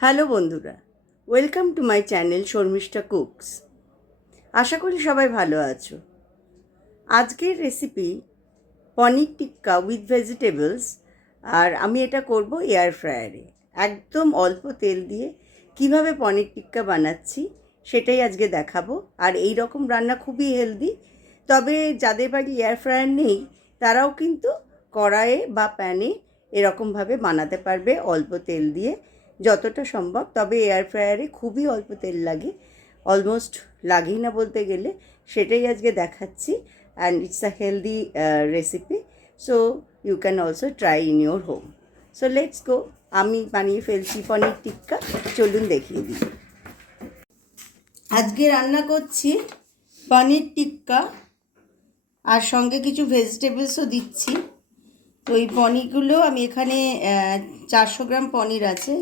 Hello বন্ধুরা, welcome to my channel Sharmistha cooks. আশা করি সবাই ভালো আছো। আজকের recipe paneer tikka with vegetables, আর আমি এটা করব এয়ার ফ্রায়ারে। একদম অল্প তেল দিয়ে কিভাবে পনির টিক্কা বানাচ্ছি সেটাই আজকে দেখাবো। আর এই রকম রান্না খুবই হেলদি, তবে যাদের বাড়ি এয়ার ফ্রায়ার নেই তারাও কিন্তু কড়াইয়ে বা প্যানে এরকমভাবে বানাতে পারবে অল্প তেল দিয়ে যতটা সম্ভব। তবে এয়ার ফ্রায়ারে খুবই অল্প তেল লাগে, অলমোস্ট লাগেই না বলতে গেলে। সেটাই আজকে দেখাচ্ছি, and it's a healthy recipe, so you can also try in your home. So let's go. আমি বানিয়ে ফেলছি পনির টিক্কা, চলুন দেখিয়ে দিই। আজকে রান্না করছি পনির টিক্কা, আর সঙ্গে কিছু ভেজিটেবলসও দিচ্ছি। তো এই পনিরগুলো আমি এখানে 400 গ্রাম পনির আছে।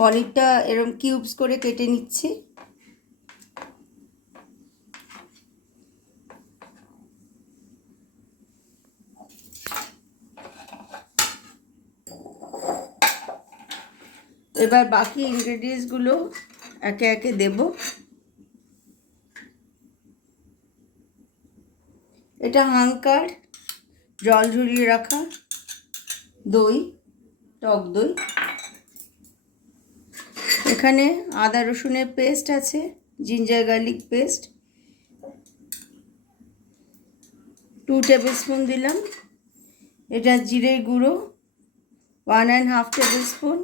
পনিরটা এরকম কিউবস করে কেটে নিচ্ছি। এবার বাকি ইনগ্রেডিয়েন্টসগুলো একে একে দেব। এটা হাঙ্কার জল ঝরিয়ে রাখা দই, টক দই। এখানে আদা রসুনের পেস্ট আছে, ginger garlic paste 2 tablespoon দিলাম। এটা জিরের গুঁড়ো 1.5 টেবিল স্পুন,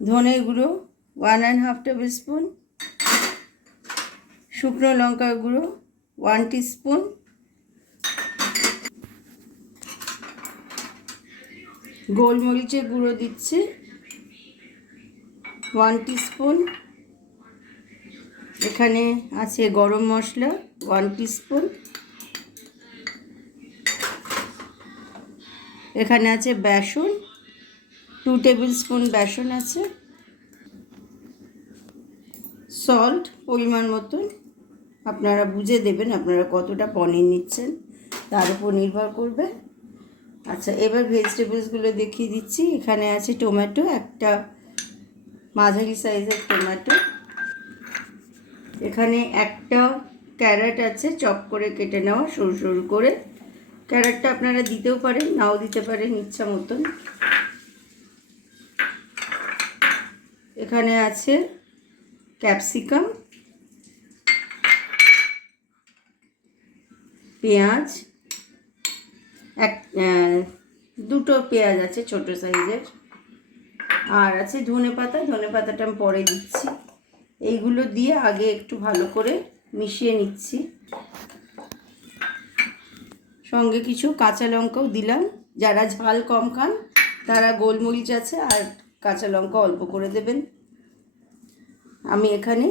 ধনের গুঁড়ো 1.5 টেবিল স্পুন, শুকনো লঙ্কার গুঁড়ো 1 টিস্পুন, গোলমরিচের গুঁড়ো দিচ্ছি 1 টিস্পুন। এখানে আছে গরম মশলা 1 টিস্পুন। এখানে আছে বেসন 2 টেবিল স্পুন বেসন আছে। সল্ট পরিমাণ মতন, আপনারা বুঝে দেবেন আপনারা কতটা পনির নিচ্ছেন তার উপর নির্ভর করবে। আচ্ছা, এবার ভেজিটেবলসগুলো দেখিয়ে দিচ্ছি। এখানে আছে টমেটো, একটা মাঝারি সাইজের টমেটো। এখানে একটা ক্যারট আছে চপ করে কেটে নেওয়া সরু সরু করে। ক্যারটটা আপনারা দিতেও পারেন, নাও দিতে পারেন, ইচ্ছা মতন। এখানে আছে ক্যাপসিকাম, পেঁয়াজ, দুটো পেঁয়াজ আছে ছোট সাইজের, আর আছে ধনে পাতা। ধনে পাতাটা আমি পরে দিচ্ছি। এইগুলো দিয়ে আগে একটু ভালো করে মিশিয়ে নিচ্ছি। সঙ্গে কিছু কাঁচা লঙ্কাও দিলাম। যারা ঝাল কম খান তারা গোলমরিচ আছে আর কাঁচা লঙ্কা অল্প করে দেবেন। আমি এখানে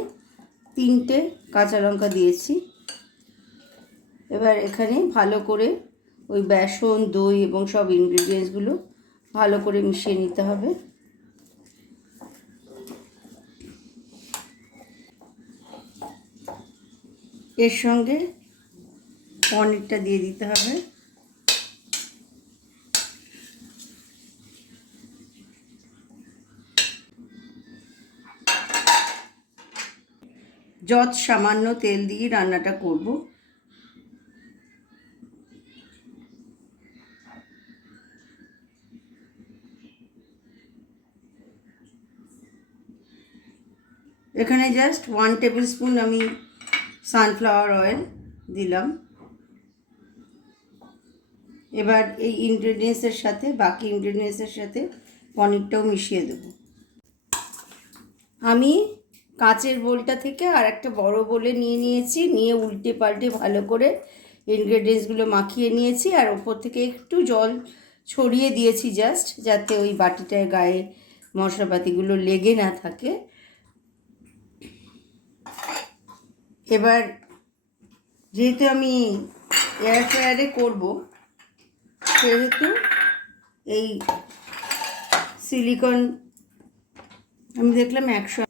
3টে কাঁচা লঙ্কা দিয়েছি। এবার এখানে ভালো করে ওই বেসন, দই এবং সব ইনগ্রিডিয়েন্টসগুলো ভালো করে মিশিয়ে নিতে হবে। এর সঙ্গে পনিরটা দিয়ে দিতে হবে। যত সামান্য তেল দিয়ে রান্নাটা করব। এখানে জাস্ট 1 টেবিল স্পুন আমি সানফ্লাওয়ার অয়েল দিলাম। এবার এই ইনগ্রেডিয়েন্টসের সাথে বাকি ইনগ্রেডিয়েন্টসের সাথে পনিরটাও মিশিয়ে দেব। আমি কাঁচের বোলটা থেকে আর একটা বড় বোলে নিয়ে নিয়েছি, নিয়ে উল্টে পাল্টে ভালো করে ইনগ্রেডিয়েন্টসগুলো মাখিয়ে নিয়েছি। আর ওপর থেকে একটু জল ছড়িয়ে দিয়েছি জাস্ট, যাতে ওই বাটিটার গায়ে মশলাপাতিগুলো লেগে না থাকে। এবার যেহেতু আমি এয়ার ফ্রায়ারে করবো, সেহেতু এই সিলিকন আমি দেখলাম 100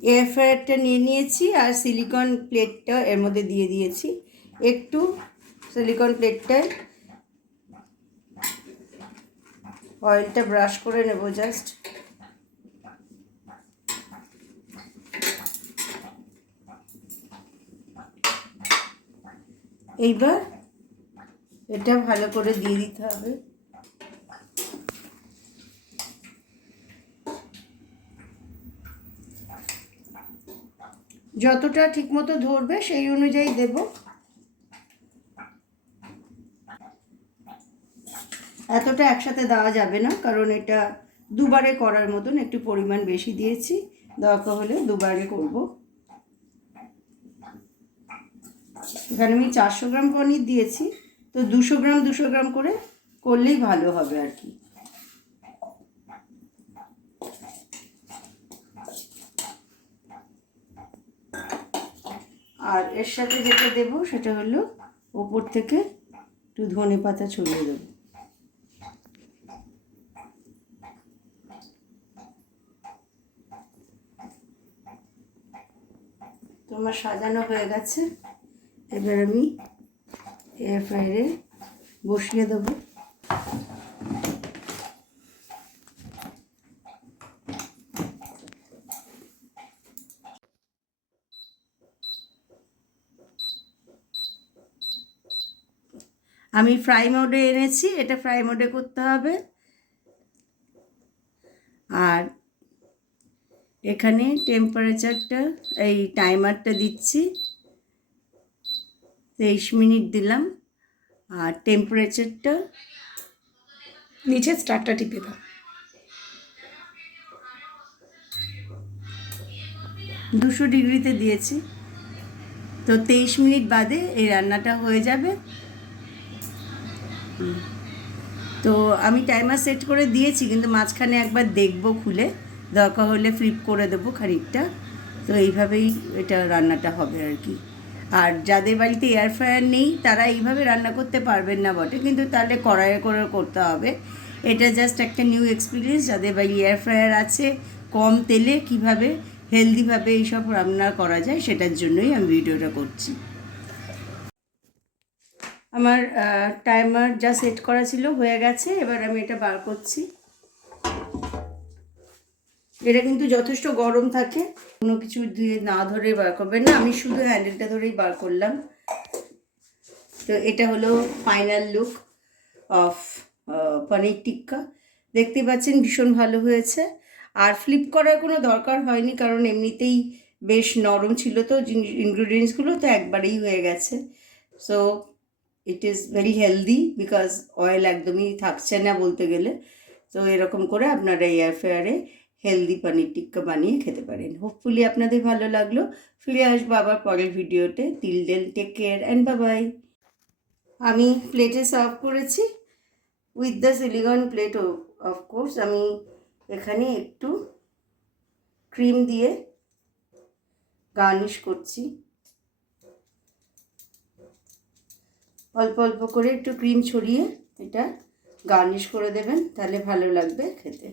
এয়ার ফ্রায়ারটা নিয়ে নিয়েছি, আর সিলিকন প্লেটটা এর মধ্যে দিয়ে দিয়েছি। একটু সিলিকন প্লেটটায় অয়েলটা ব্রাশ করে নেব জাস্ট। এইবার এটা ভালো করে দিয়ে দিতে হবে। যতটা ঠিকমতো ধরবে সেই অনুযায়ী দেব। এতটা একসাথে দেওয়া যাবে না, কারণ এটা দুবারে করার মতন, একটু পরিমাণ বেশি দিয়েছি, দরকার হলে দুবারে করব। এখানে আমি 400 গ্রাম পনির দিয়েছি, তো 200 গ্রাম 200 গ্রাম করে করলেই ভালো হবে আর কি। আর এর সাথে যেটা দেব সেটা হলো ওপর থেকে একটু ধনে পাতা ছড়িয়ে দেব। তোমার সাজানো হয়ে গেছে, এবার আমি এয়ার ফ্রায়ারে বসিয়ে দেবো। আমি ফ্রাই মোডে এনেছি, এটা ফ্রাই মোডে করতে হবে। আর এখানে টেম্পারেচারটা, এই টাইমারটা দিচ্ছি, 23 মিনিট দিলাম। আর টেম্পারেচারটা নিচে স্টারটা টিপে দাও। 200 ডিগ্রিতে দিয়েছি, তো 23 মিনিট বাদে এই রান্নাটা হয়ে যাবে। তো আমি টাইমার সেট করে দিয়েছি, কিন্তু মাঝখানে একবার দেখবো খুলে, দরকার হলে ফ্লিপ করে দেবো খানিকটা। তো এইভাবেই এটা রান্নাটা হবে আর কি। আর যাদের বাড়িতে এয়ার ফ্রায়ার নেই তারা এইভাবে রান্না করতে পারবেন না বটে, কিন্তু তাহলে কড়াইয়ে করে করতে হবে। এটা জাস্ট একটা নিউ এক্সপিরিয়েন্স। যাদের বাড়ি এয়ার ফ্রায়ার আছে, কম তেলে কিভাবে হেলদিভাবে এইসব রান্না করা যায় সেটার জন্যই আমি ভিডিওটা করছি। আমার টাইমার যা সেট করা ছিল হয়ে গেছে, এবার আমি এটা বার করছি। এটা কিন্তু যথেষ্ট গরম থাকে, কোনো কিছু দিয়ে না ধরে বার করবেন না, আমি শুধু হ্যান্ডেলটা ধরেই বার করলাম। তো এটা হলো final look of paneer tikka. দেখতে পাচ্ছেন ভীষণ ভালো হয়েছে। আর ফ্লিপ করার কোনো দরকার হয়নি, কারণ এমনিতেই বেশ নরম ছিল, তো ইনগ্রিডিয়েন্টসগুলো তো একবারেই হয়ে গেছে। So it is very healthy, because oil একদমই থাকছে না বলতে গেলে। তো এরকম করে আপনারা এয়ার ফ্রায়ারে হেলদি পনির টিক্কা বানিয়ে খেতে পারেন। হোপফুলি আপনাদের ভালো লাগলো। ফিরে আসবো আবার পরের ভিডিওতে। Till then take care and bye bye. আমি প্লেটে সার্ভ করেছি with the silicon plate. Of course আমি এখানে একটু ক্রিম দিয়ে গার্নিশ করছি, অল্প অল্প করে একটু ক্রিম ছড়িয়ে এটা গার্নিশ করে দেবেন, তাহলে ভালো লাগবে খেতে।